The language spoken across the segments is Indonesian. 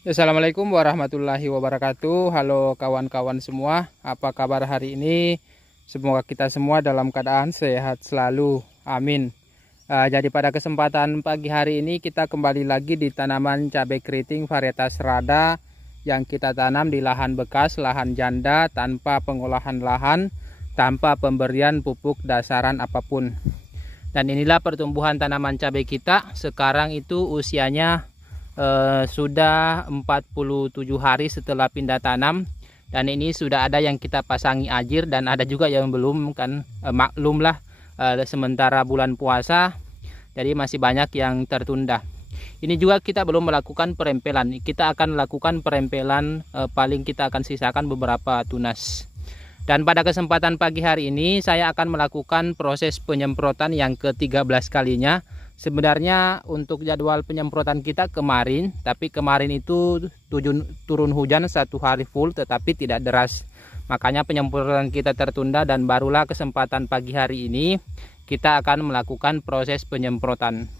Assalamualaikum warahmatullahi wabarakatuh. Halo kawan-kawan semua, apa kabar hari ini? Semoga kita semua dalam keadaan sehat selalu, amin. Jadi pada kesempatan pagi hari ini kita kembali lagi di tanaman cabai keriting varietas Rada yang kita tanam di lahan bekas, lahan janda, tanpa pengolahan lahan, tanpa pemberian pupuk dasaran apapun. Dan inilah pertumbuhan tanaman cabai kita. Sekarang itu usianya sudah 47 hari setelah pindah tanam, dan ini sudah ada yang kita pasangi ajir dan ada juga yang belum, kan maklum lah, sementara bulan puasa jadi masih banyak yang tertunda. Ini juga kita belum melakukan perempelan. Kita akan lakukan perempelan, paling kita akan sisakan beberapa tunas. Dan pada kesempatan pagi hari ini saya akan melakukan proses penyemprotan yang ke-13 kalinya. Sebenarnya untuk jadwal penyemprotan kita kemarin, tapi kemarin itu turun hujan 1 hari full tetapi tidak deras. Makanya penyemprotan kita tertunda dan barulah kesempatan pagi hari ini kita akan melakukan proses penyemprotan.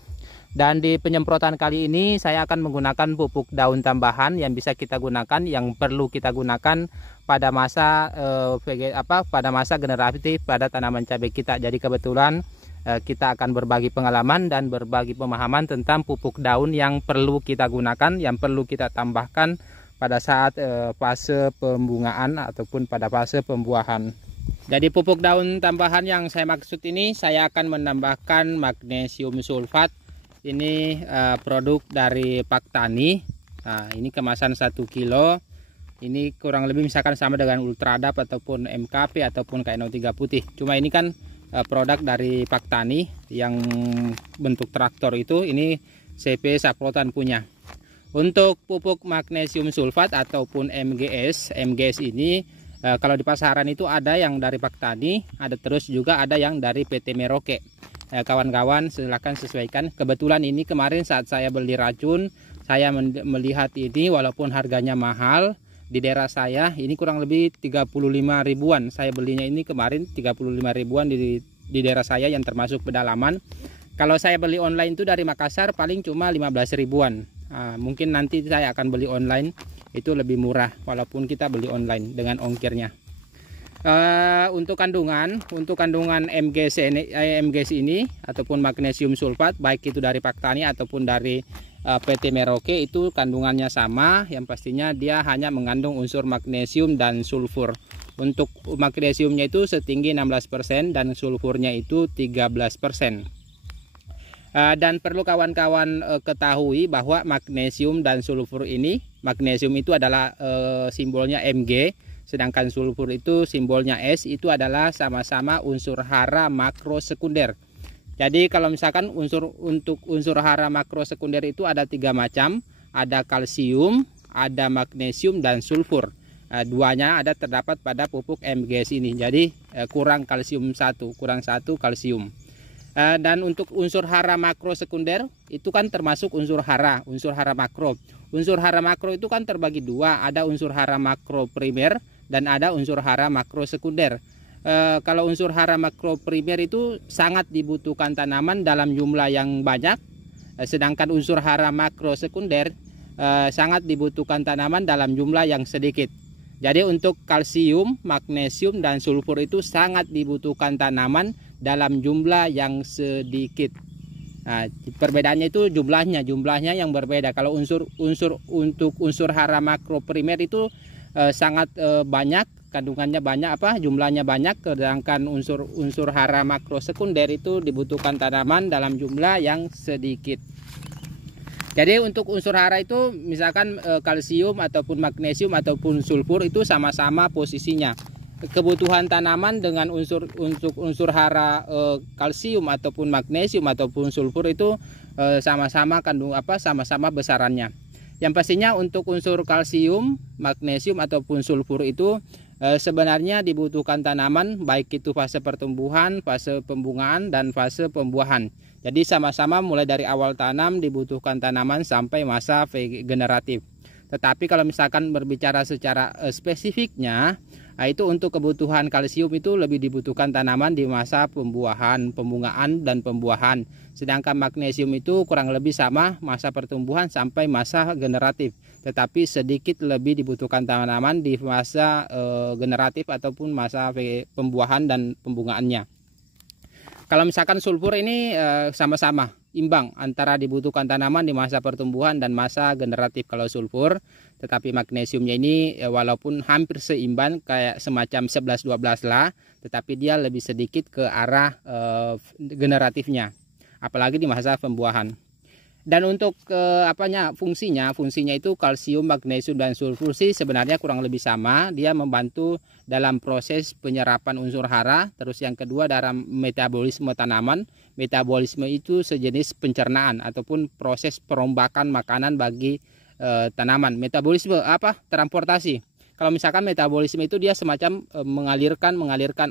Dan di penyemprotan kali ini saya akan menggunakan pupuk daun tambahan yang bisa kita gunakan, yang perlu kita gunakan pada masa pada masa generatif pada tanaman cabai kita. Jadi kebetulan kita akan berbagi pengalaman dan berbagi pemahaman tentang pupuk daun yang perlu kita gunakan, yang perlu kita tambahkan pada saat fase pembungaan ataupun pada fase pembuahan. Jadi pupuk daun tambahan yang saya maksud ini, saya akan menambahkan magnesium sulfat. Ini produk dari Paktani. Nah, ini kemasan 1 kilo. Ini kurang lebih misalkan sama dengan Ultradap ataupun MKP ataupun KNO3 putih. Cuma ini kan produk dari Paktani yang bentuk traktor itu. Ini CP Saprotan punya. Untuk pupuk magnesium sulfat ataupun MGS ini kalau di pasaran itu ada yang dari Paktani, ada terus juga ada yang dari PT Merauke. Kawan-kawan silahkan sesuaikan. Kebetulan ini kemarin saat saya beli racun, saya melihat ini walaupun harganya mahal di daerah saya, ini kurang lebih 35 ribuan. Saya belinya ini kemarin 35 ribuan di daerah saya yang termasuk pedalaman. Kalau saya beli online itu dari Makassar paling cuma 15 ribuan. Mungkin nanti saya akan beli online, itu lebih murah walaupun kita beli online dengan ongkirnya. Untuk kandungan MGS ini ataupun magnesium sulfat, baik itu dari Paktani ataupun dari PT Merauke, itu kandungannya sama. Yang pastinya dia hanya mengandung unsur magnesium dan sulfur. Untuk magnesiumnya itu setinggi 16% dan sulfurnya itu 13%. Dan perlu kawan-kawan ketahui bahwa magnesium dan sulfur ini, magnesium itu adalah simbolnya Mg, sedangkan sulfur itu simbolnya S, itu adalah sama-sama unsur hara makro sekunder. Jadi kalau misalkan untuk unsur hara makro sekunder itu ada 3 macam, ada kalsium, ada magnesium dan sulfur. Duanya ada terdapat pada pupuk MGS ini. Jadi kurang kalsium 1, kurang 1 kalsium. Dan untuk unsur hara makro sekunder itu kan termasuk unsur hara makro. Unsur hara makro itu kan terbagi 2, ada unsur hara makro primer dan ada unsur hara makro sekunder. Kalau unsur hara makro primer itu sangat dibutuhkan tanaman dalam jumlah yang banyak, sedangkan unsur hara makro sekunder sangat dibutuhkan tanaman dalam jumlah yang sedikit. Jadi untuk kalsium, magnesium dan sulfur itu sangat dibutuhkan tanaman dalam jumlah yang sedikit. Perbedaannya itu jumlahnya yang berbeda. Kalau untuk unsur hara makro primer itu sangat banyak, kandungannya banyak, jumlahnya banyak, sedangkan unsur hara makro sekunder itu dibutuhkan tanaman dalam jumlah yang sedikit. Jadi untuk unsur hara itu misalkan kalsium ataupun magnesium ataupun sulfur itu sama-sama posisinya. Kebutuhan tanaman dengan unsur hara kalsium ataupun magnesium ataupun sulfur itu sama-sama sama-sama besarannya. Yang pastinya untuk unsur kalsium, magnesium ataupun sulfur itu sebenarnya dibutuhkan tanaman baik itu fase pertumbuhan, fase pembungaan dan fase pembuahan. Jadi sama-sama mulai dari awal tanam dibutuhkan tanaman sampai masa generatif. Tetapi kalau misalkan berbicara secara spesifiknya, Nah, itu untuk kebutuhan kalsium itu lebih dibutuhkan tanaman di masa pembuahan, pembungaan dan pembuahan. Sedangkan magnesium itu kurang lebih sama masa pertumbuhan sampai masa generatif. Tetapi sedikit lebih dibutuhkan tanaman di masa generatif ataupun masa pembuahan dan pembungaannya. Kalau misalkan sulfur ini sama-sama imbang antara dibutuhkan tanaman di masa pertumbuhan dan masa generatif kalau sulfur, tetapi magnesiumnya ini walaupun hampir seimbang kayak semacam 11-12 lah, tetapi dia lebih sedikit ke arah generatifnya, apalagi di masa pembuahan. Dan untuk fungsinya itu kalsium, magnesium dan sulfur sih sebenarnya kurang lebih sama. Dia membantu dalam proses penyerapan unsur hara. Terus yang kedua dalam metabolisme tanaman. Metabolisme itu sejenis pencernaan ataupun proses perombakan makanan bagi tanaman. Metabolisme transportasi. Kalau misalkan metabolisme itu dia semacam mengalirkan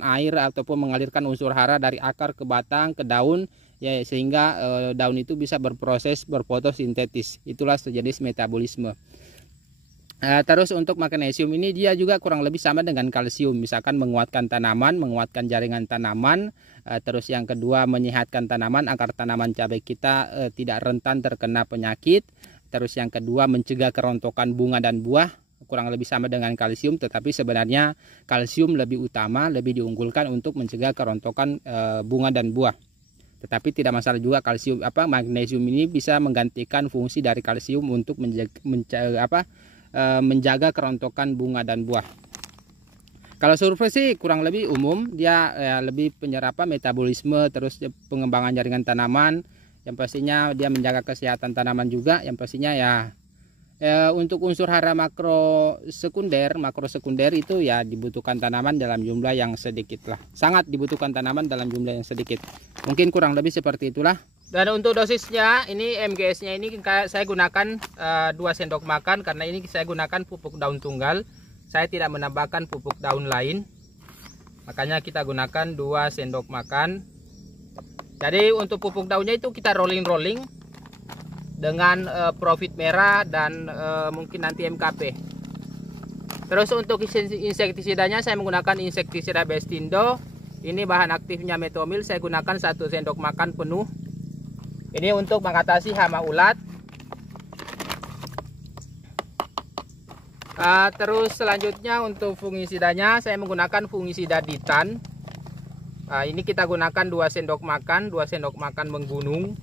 air ataupun mengalirkan unsur hara dari akar ke batang ke daun, ya, sehingga daun itu bisa berproses berfotosintesis. Itulah sejenis metabolisme. Terus untuk magnesium ini dia juga kurang lebih sama dengan kalsium, misalkan menguatkan tanaman, menguatkan jaringan tanaman. Terus yang kedua menyehatkan tanaman agar tanaman cabai kita tidak rentan terkena penyakit. Terus yang kedua mencegah kerontokan bunga dan buah. Kurang lebih sama dengan kalsium, tetapi sebenarnya kalsium lebih utama, lebih diunggulkan untuk mencegah kerontokan bunga dan buah. Tetapi tidak masalah juga magnesium ini bisa menggantikan fungsi dari kalsium untuk menjaga kerontokan bunga dan buah. Kalau sulfur sih kurang lebih umum, dia lebih penyerapan metabolisme, terus pengembangan jaringan tanaman, yang pastinya dia menjaga kesehatan tanaman juga, yang pastinya untuk unsur hara makro sekunder itu ya dibutuhkan tanaman dalam jumlah yang sedikit lah. Sangat dibutuhkan tanaman dalam jumlah yang sedikit. Mungkin kurang lebih seperti itulah. Dan untuk dosisnya ini MGS-nya ini saya gunakan 2 sendok makan karena ini saya gunakan pupuk daun tunggal. Saya tidak menambahkan pupuk daun lain. Makanya kita gunakan 2 sendok makan. Jadi untuk pupuk daunnya itu kita rolling dengan profit merah dan mungkin nanti MKP. Terus untuk insektisidanya saya menggunakan insektisida Bestindo. Ini bahan aktifnya metomil, saya gunakan 1 sendok makan penuh. Ini untuk mengatasi hama ulat. Terus selanjutnya untuk fungisidanya saya menggunakan fungisida Ditan. Ini kita gunakan 2 sendok makan menggunung.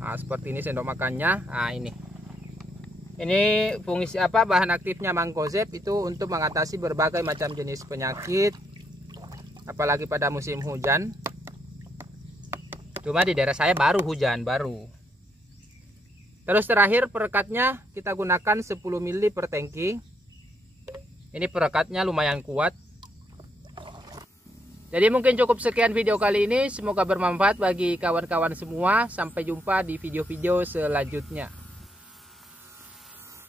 Nah, seperti ini sendok makannya. Nah, ini fungsi bahan aktifnya Mancozeb itu untuk mengatasi berbagai macam jenis penyakit, apalagi pada musim hujan. Cuma di daerah saya baru hujan baru. Terus terakhir perekatnya kita gunakan 10 ml per tangki. Ini perekatnya lumayan kuat. Jadi mungkin cukup sekian video kali ini. Semoga bermanfaat bagi kawan-kawan semua. Sampai jumpa di video-video selanjutnya.